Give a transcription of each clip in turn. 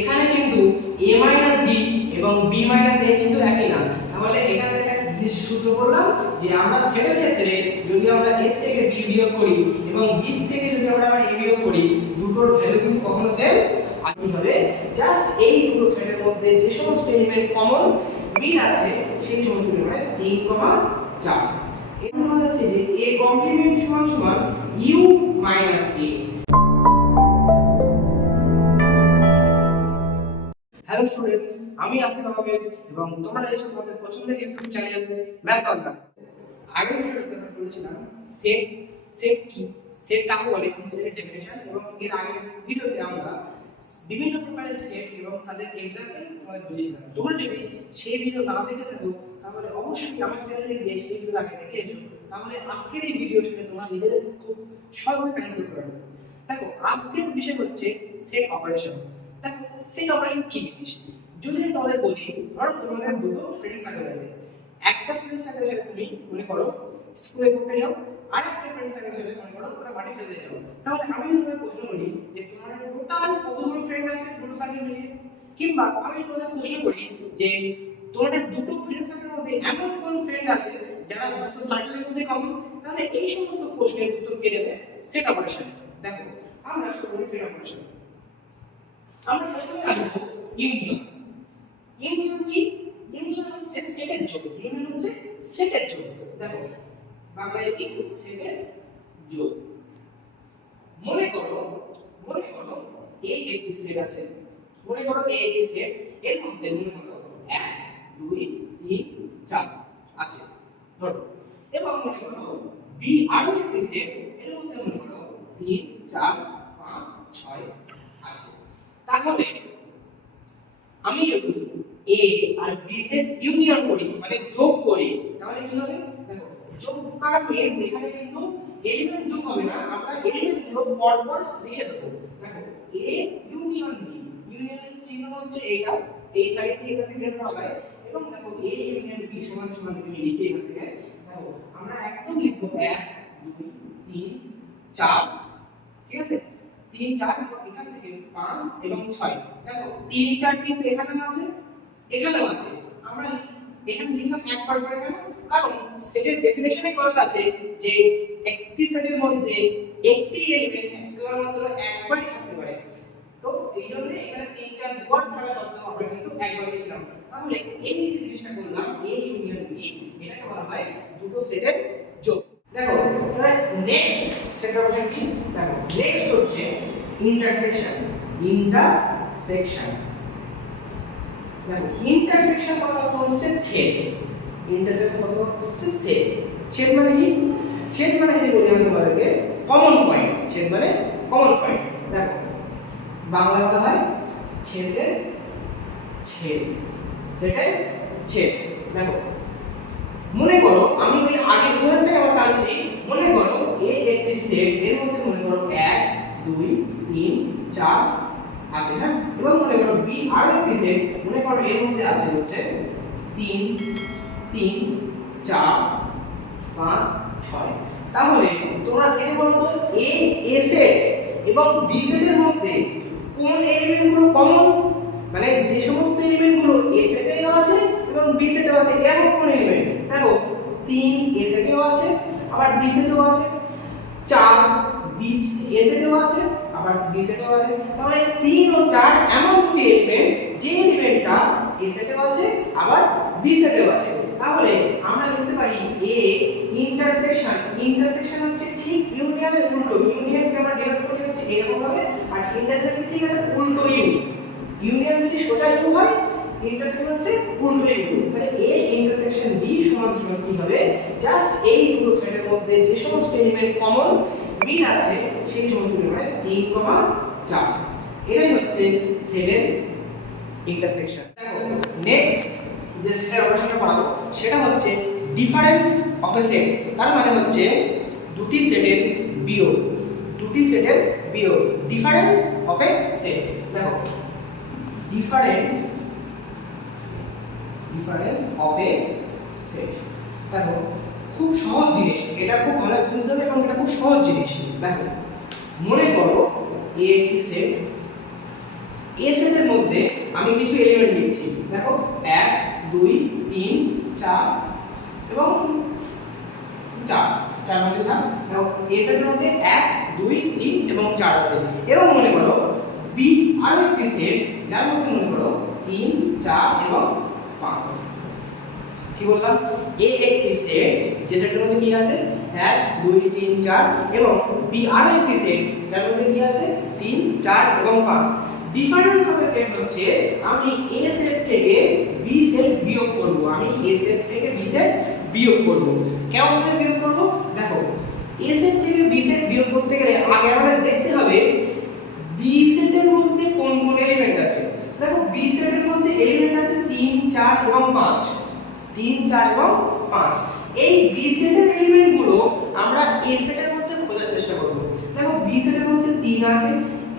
এখানে কিন্তু a minus b এবং b মাইনাস a কিন্তু একই না। তাহলে এখানে একটা সূত্র বললাম যে আমরা সেটের ক্ষেত্রে যদি আমরা a থেকে b বিয়োগ করি এবং b থেকে যদি আমরা আবার a বিয়োগ করি, দুটোর ভ্যালু কিন্তু কখনো সেম একই হবে। জাস্ট এই দুটো সেটের মধ্যে যে সমস্ত এলিমেন্ট কমন মিল আছে সেই সমস্ত এলিমেন্ট 3, 4। এর মানে হচ্ছে যে a কমপ্লিমেন্ট সমান সমান u minus a। Hello students, আমি আসিফ আহমেদ এবং তোমরা দেখছো তোমাদের পছন্দের ইউটিউব চ্যানেল ম্যাথ কর্নার। আগের ভিডিওতে আমরা বলেছিলাম সেট সেট কি, সেট কাকে বলে, সেটের ডেফিনেশন, এবং এর আগের ভিডিওতে আমরা বিভিন্ন প্রকারের সেট এবং তাদের এক্সাম্পল তোমাদের বুঝিয়েছিলাম। তোমরা যদি সেই ভিডিও না দেখে থাকো তাহলে অবশ্যই আমার চ্যানেলে গিয়ে সেই ভিডিও আগে দেখে এসো, তাহলে আজকের এই ভিডিওর সাথে তোমরা নিজেদের খুব সহজে কানেক্ট করতে পারবে। দেখো, আজকের বিষয় হচ্ছে সেট অপারেশন। দেখো, সেট অপারেশন কি জিনিস যদি তোমাদের বলি, ধরো তোমাদের দুটো ফ্রেন্ড সার্কেল আছে। একটা ফ্রেন্ড সার্কেল সাথে তুমি মনে করো স্কুলে পড়তে যাও, আর একটা ফ্রেন্ড সার্কেল সাথে মনে করো তোমরা মাঠে খেলতে যাও। তাহলে আমি তোমাকে প্রশ্ন করি যে তোমাদের টোটাল কতগুলো ফ্রেন্ড আছে দুটো সার্কেল মিলিয়ে, কিংবা আমি তোমাদের প্রশ্ন করি যে তোমাদের দুটো ফ্রেন্ড সার্কেলের মধ্যে এমন কোন ফ্রেন্ড আছে যারা দুটো সার্কেলের মধ্যে কমন। তাহলে এই সমস্ত প্রশ্নের উত্তর কে দেবে? Set operation. দেখো, আমরা শুরু করি সেট অপারেশন। আমরা প্রথমে আসবো ইউনিয়ন। ইউনিয়ন কি? ইউনিয়ন হচ্ছে সেটের যোগ। ইউনিয়ন হচ্ছে সেটের যোগ। দেখো, বাংলায় কি? সেটের যোগ। মনে করো এই একটি সেট আছে। মনে করো এই একটি সেট, এর মধ্যে মনে করো 1, 2, 3, 4 আছে ধরো, এবং মনে করো বি আরো একটি সেট, এর মধ্যে মনে করো 3, 4, 5, 6 আছে। তাহলে আমি যদি a আর b সেট ইউনিয়ন করি মানে যোগ করি, তাহলে কি হবে? দেখো, যোগ করা মিন্স এখানে কিন্তু এলিমেন্ট যোগ হবে না, আমরা এলিমেন্ট গুলো পরপর লিখে দেব। দেখো, a ইউনিয়ন b, ইউনিয়নের চিহ্ন হচ্ছে এটা, এই সাইড দিয়ে এখানে বের করা হয়, এবং দেখো a ইউনিয়ন b সমান সমান তুমি লিখে এখান থেকে দেখো আমরা একদম লিখব 1, 2, 3, 4। ঠিক আছে, 3, 4 এবং এখান থেকে 5 এবং 6। দেখো 3, 4 কিন্তু এখানেও আছে, এখানেও আছে। আমরা এখানে লিখলাম একবার করে কেন? কারণ সেটের ডেফিনেশনে বলা আছে যে একটি সেটের মধ্যে একটি এলিমেন্ট কেবলমাত্র একবারই থাকতে পারে। তো এই জন্য এখানে 3, 4 দুবার থাকা সত্ত্বেও আমরা কিন্তু একবার লিখলাম। তাহলে এই যে জিনিসটা করলাম a ইউনিয়ন b, এটাকে বলা হয় দুটো সেটের যোগ। দেখো, তাহলে নেক্সট সেট অপারেশন কি? দেখো, নেক্সট হচ্ছে ইন্টারসেকশন। ইন্টারসেকশন, দেখো ইন্টারসেকশন করার অর্থ হচ্ছে ছেদ। ইন্টারসেকশন করার অর্থ হচ্ছে ছেদ। ছেদ মানে কি? ছেদ মানে যদি বলি আমি তোমাদেরকে কমন পয়েন্ট। ছেদ মানে কমন পয়েন্ট। দেখো, বাংলা বলা হয় ছেদের ছেদ, সেটাই ছেদ। দেখো, মনে করো আমি ওই আগের উদাহরণটাই আবার টানছি। মনে করো এই একটি সেট, এর মধ্যে মনে করো 1, 2, 3, 4 আছে, হ্যাঁ, এবং মনে করো বি আরো একটি সেট, মনে করো এর মধ্যে আছে হচ্ছে 3, 3, 4, 5, 6। তাহলে তোমরা দেখে বলো তো এ সেট এবং বি সেটের মধ্যে কোন এলিমেন্টগুলো কমন, মানে যে সমস্ত এলিমেন্টগুলো এ সেটেও আছে এবং বি সেটেও আছে, এরকম কোন এলিমেন্ট? দেখো 3 এ সেটেও আছে আবার বি সেটেও আছে, 4 বি এ সেটেও আছে আবার বি সেটেও আছে। তাহলে 3 ও 4 এমন দুটি এলিমেন্ট যে এলিমেন্টটা এ সেটেও আছে আবার বি সেটেও আছে। তাহলে আমরা লিখতে পারি এ ইন্টারসেকশন। ইন্টারসেকশন হচ্ছে ঠিক ইউনিয়নের উল্টো। ইউনিয়নকে আমরা ডিনোট করি হচ্ছে এরকম ভাবে, আর ইন্টারসেকশন ঠিক আছে উল্টো ইউ। ইউনিয়ন যদি সোজা ইউ হয়, ইন্টারসেকশন হচ্ছে উল্টো ইউ। মানে এ ইন্টারসেকশন বি সমান সমান কি হবে? জাস্ট এই দুটো সেটের মধ্যে যে সমস্ত এলিমেন্ট কমন মিল আছে সেই সমস্ত এলিমেন্ট 3, 4। এটাই হচ্ছে সেটের ইন্টারসেকশন। দেখো, নেক্সট যে সেটের অপারেশনটা পড়াবো সেটা হচ্ছে ডিফারেন্স অফ এ সেট। তার মানে হচ্ছে দুটি সেটের বিয়োগ। দুটি সেটের বিয়োগ, ডিফারেন্স অফ এ সেট। দেখো, ডিফারেন্স অফ এ সেট। দেখো, খুব সহজ জিনিস, এটা খুব ভালো বুঝতে হবে এবং এটা খুব সহজ জিনিস। দেখো, মনে করো এ একটি সেট, এ সেটের মধ্যে আমি কিছু এলিমেন্ট নিচ্ছি, দেখো 1 2 3 4 এবং 4 চার মধ্যে থাক। দেখো এ সেটের মধ্যে 1 2 3 এবং 4 আছে, এবং মনে করো বি আরো একটি সেট যার মধ্যে মনে করো 3 4 এবং 5 আছে। কি বললাম, এ একটি সেট যেটার মধ্যে কি আছে 1 2 3 4, এবং বি আরো একটি সেট যার মধ্যে কি আছে 3 4 এবং 5। ডিফারেন্স অফ এ সেট হচ্ছে আমি এ সেট থেকে বি সেট বিয়োগ করব, আমি এ সেট থেকে বি সেট বিয়োগ করব। কেমন করে বিয়োগ করব, দেখো এ সেট থেকে বি সেট বিয়োগ করতে গেলে আগে আমাদের দেখতে হবে বি সেটের মধ্যে কোন কোন এলিমেন্ট আছে। দেখো বি সেটের মধ্যে এলিমেন্ট আছে 3 4 এবং 5, 3 4 এবং 5। এই বি সেটের এলিমেন্টগুলো আমরা এ সেটের মধ্যে খোঁজার চেষ্টা করব। দেখো বি সেটের মধ্যে 3 আছে,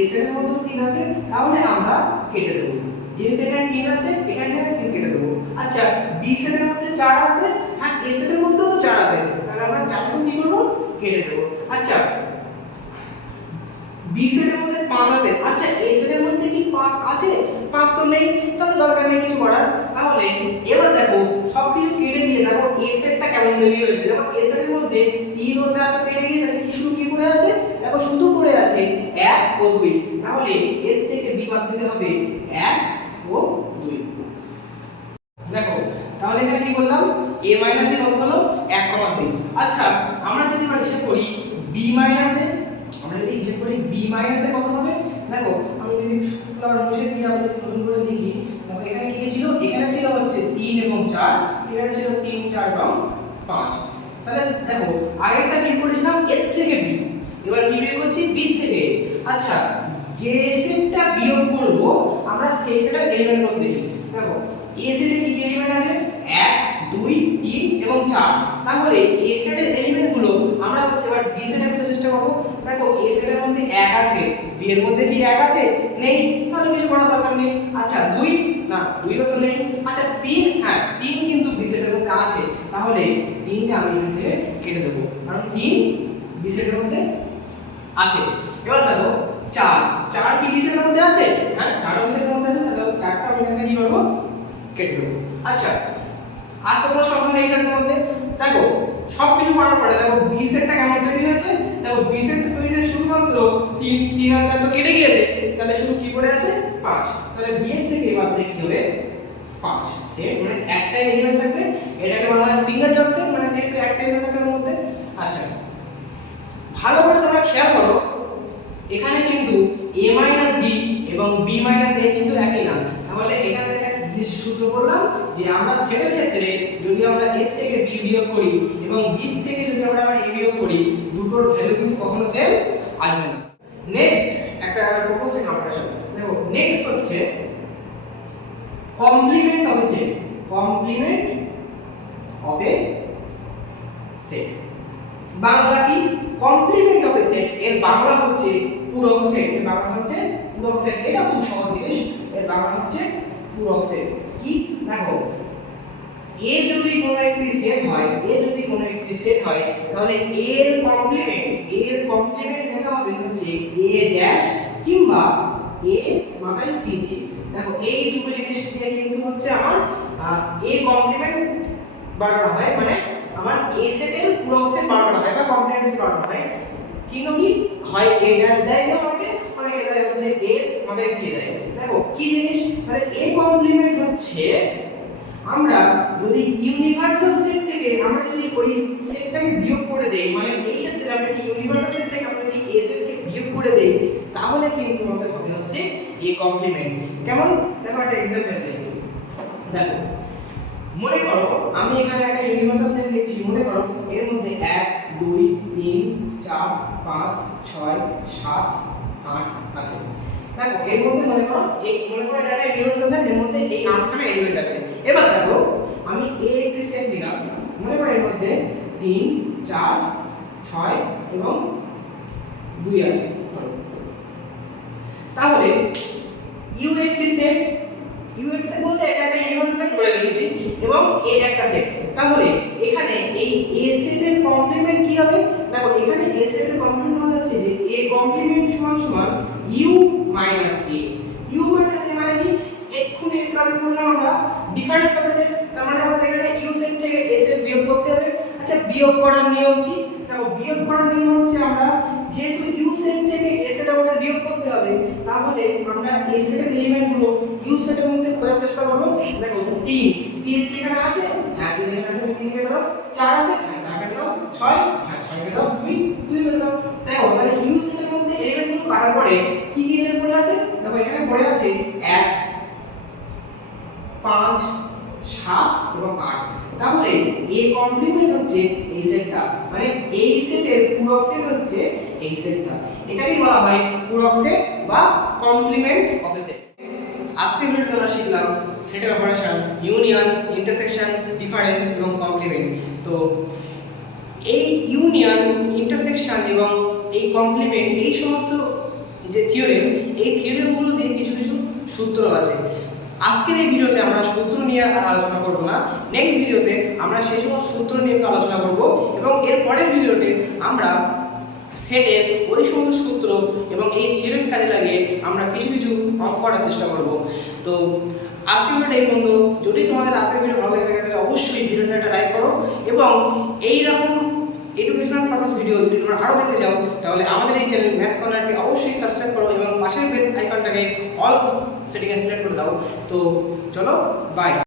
এ সেটের মধ্যে 3 আছে, তাহলে আমরা কেটে দেব। যেহেতু এখানে 3 আছে, এখানে 3 কেটে দেব। আচ্ছা বি সেটের মধ্যে 4 আছে আর এ সেটের মধ্যেও 4 আছে, তাহলে আমরা 4টা কি করব, কেটে দেব। আচ্ছা বি সেটের মধ্যে 5 আছে, আচ্ছা এ সেটের মধ্যে কি 5 আছে? 5 তো নেই, তাহলে দরকার নেই কিছু করার। তাহলে এবার দেখো সবকিছু কেটে দিয়ে দেখো এ সেটটা কেমন তৈরি হয়েছে। দেখো এ সেটের মধ্যে 3 ও 4 তো কেটে গিয়েছে, কি শুধু কি পড়ে আছে, দেখো শুধু পড়ে আছে 1 ও 2। তাহলে এর থেকে বি বাদ দিতে হবে 1 ও 2। দেখো তাহলে এখানে কি করলাম, a মাইনাস এ কত হলো 1, 2। আচ্ছা আমরা যদি এবার হিসাব করি b মাইনাস এ, আমরা যদি হিসাব করি b মাইনাস এ কত হবে, দেখো আমি যদি আবার মুছে দিয়ে আমি নতুন করে লিখি। দেখো এখানে কি ছিল, এখানে ছিল হচ্ছে 3 এবং 4, এখানে ছিল 3 4 এবং 5। তাহলে দেখো আগেরটা কি করেছিলাম এর থেকে b, এবার কি বের করছি b থেকে। আচ্ছা যে সেটটা বিয়োগ করব আমরা সেই সেটার এলিমেন্ট গুলো দেখি। দেখো এ সেটে কি কি এলিমেন্ট আছে 1 2 3 এবং 4, তাহলে এ সেটের এলিমেন্ট গুলো আমরা হচ্ছে এবার বি সেটে খোঁজার চেষ্টা করব। দেখো এ সেটের মধ্যে 1 আছে, বি এর মধ্যে কি 1 আছে, নেই, তাহলে কিছু করার দরকার নেই। আচ্ছা 2 না, 2 তো নেই। আচ্ছা 3, হ্যাঁ 3 কিন্তু বি সেটের মধ্যে আছে, তাহলে 3টা আমি এখান থেকে কেটে দেব, কারণ 3 বি সেটের মধ্যে আছে। এবার দেখো 4 4 কি বি সেটের মধ্যে আছে, হ্যাঁ 4 বি সেটের মধ্যে আছে, তাহলে 4টা আমি এখানে কি করব, কেটে দেব। আচ্ছা আর কোনো সংখ্যা নেই এর মধ্যে। দেখো সব কিছু করার পরে দেখো বি সেটটা কেমন তৈরি হয়েছে, দেখো বি সেটটা তৈরি হয়ে শুধুমাত্র 3 3 আর 4 তো কেটে গিয়েছে, তাহলে শুধু কি পড়ে আছে 5। তাহলে বি এর থেকে এবার দেখি কি হবে 5 সেট, মানে একটা এলিমেন্ট থাকবে, এটাকে বলা হয় সিঙ্গেল জব সেট, মানে যেহেতু একটা এলিমেন্ট আছে এর মধ্যে। আচ্ছা ভালো করে তোমরা খেয়াল করো, এখানে কিন্তু a মাইনাস b এবং b মাইনাস a কিন্তু একই না। তাহলে এখানে একটা সূত্র বললাম যে আমরা সেটের ক্ষেত্রে যদি আমরা a থেকে b বিয়োগ করি এবং b থেকে যদি আমরা আবার a বিয়োগ করি, দুটোর ভ্যালু কিন্তু কখনো সেম আসবে না। নেক্সট একটা প্রপোজিশন অপারেশন। দেখো নেক্সট হচ্ছে complement of a set. Complement of a set Bangla কি, কমপ্লিমেন্ট অফ এ সেট এর বাংলা হচ্ছে পূরক সেট। এর বাংলা হচ্ছে পূরক সেট, এটা খুব সহজ জিনিস। এর বাংলা হচ্ছে পূরক সেট। কি দেখো এ যদি কোনো একটি সেট হয়, এ যদি কোনো একটি সেট হয়, তাহলে এর কমপ্লিমেন্ট লেখা হবে হচ্ছে a ড্যাশ কিংবা a মাথায় c দিয়ে। দেখো এই দুটো জিনিস দিয়ে কিন্তু হচ্ছে আমার a কমপ্লিমেন্ট বার করা হয়, মানে আমার a সেটের পূরক সেট বার করা হয় বা কমপ্লিমেন্ট সেট বার করা হয়। চিহ্ন কি হয় a ড্যাশ দেয় না, অনেকে দেয় হচ্ছে a মাথায় c দেয়। দেখো কি জিনিস, তাহলে a কমপ্লিমেন্ট হচ্ছে আমরা যদি ইউনিভার্সাল সেট থেকে আমরা যদি ওই সেটটাকে বিয়োগ করে দেই, মানে এই ক্ষেত্রে আমরা যদি ইউনিভার্সাল সেট থেকে আমরা যদি a সেট থেকে বিয়োগ করে দেই, তাহলে কিন্তু আমাদের হবে হচ্ছে a কমপ্লিমেন্ট। কেমন, দেখো একটা एग्जांपल দেই। দেখো মনে করো আমি এখানে একটা ইউনিভার্সাল সেট লিখছি, মনে করো এর মধ্যে 1 2 3 4 5 6 7 8 আছে। দেখো এর মধ্যে মনে করো এটা একটা ইউনিভার্সাল সেট, এর মধ্যে এই 8খানা এলিমেন্ট আছে। এবার দেখো আমি a একটি সেট দিলাম, মনে করো এর মধ্যে 3 4 6 এবং 2 আছে। তাহলে ইউ একটি সেট, বলতে এটা একটা ইউনিভার্সাল সেট করে নিয়েছি এবং a একটা সেট। তাহলে এখানে এই a সেটের কমপ্লিমেন্ট কি হবে, দেখো এখানে a সেটের কমপ্লিমেন্ট হচ্ছে যে a কমপ্লিমেন্ট সমান u মাইনাস a। u করলাম আমরা ডিফারেন্স অফ সেট, তার মানে আমাদের এখানে ইউ সেট থেকে এ সেট বিয়োগ করতে হবে। আচ্ছা বিয়োগ করার নিয়ম কি? দেখো বিয়োগ করার নিয়ম হচ্ছে আমরা যেহেতু ইউ সেট থেকে এ সেট আমাদের বিয়োগ করতে হবে, তাহলে আমরা এ সেটের এলিমেন্টগুলো ইউ সেটের মধ্যে খোঁজার চেষ্টা করব। দেখো 3 এখানে আছে, হ্যাঁ 3 এখানে আছে, 3 কেটে দাও, 4 আছে, হ্যাঁ 4 কেটে দাও, 6 হ্যাঁ 6 কেটে দাও, 2 কেটে দাও। দেখো তাহলে ইউ সেটের মধ্যে এলিমেন্টগুলো কাটার পরে কি কি এলিমেন্ট পড়ে আছে? দেখো এখানে পড়ে আছে 1 5 7 এবং 8। তাহলে এ কমপ্লিমেন্ট হচ্ছে এই সেটটা, মানে এই সেটের পূরক সেট হচ্ছে এই সেটটা। এটাকেই বলা হয় পূরক সেট বা কমপ্লিমেন্ট অফ এ সেট। আজকে ভিডিওতে আমরা শিখলাম সেটের অপারেশন, ইউনিয়ন, ইন্টারসেকশন, ডিফারেন্স এবং কমপ্লিমেন্ট। তো এই ইউনিয়ন, ইন্টারসেকশন এবং এই কমপ্লিমেন্ট, এই সমস্ত যে থিওরেম, এই থিওরেমগুলো দিয়ে কিছু কিছু সূত্র আছে। আজকের এই ভিডিওতে আমরা সূত্র নিয়ে আলোচনা করব না, নেক্সট ভিডিওতে আমরা সেই সমস্ত সূত্র নিয়ে আলোচনা করব এবং এর পরের ভিডিওতে আমরা সেটের ওই সমস্ত সূত্র এবং এই থিওরেম কাজে লাগিয়ে আমরা কিছু কিছু অঙ্ক করার চেষ্টা করব। তো আজকের ভিডিওটা এই বন্ধু, যদি তোমাদের আজকের ভিডিও ভালো লেগে থাকে তাহলে অবশ্যই ভিডিওটা একটা লাইক করো এবং এই রকম এডুকেশনাল পারপাস ভিডিও যদি তোমরা আরও দেখতে চাও তাহলে আমাদের এই চ্যানেল ম্যাথ কর্নারকে অবশ্যই সাবস্ক্রাইব করো এবং পাশের বেল আইকনটাকে অল সেটিংয়ে সিলেক্ট করে দাও। তো চলো বাই।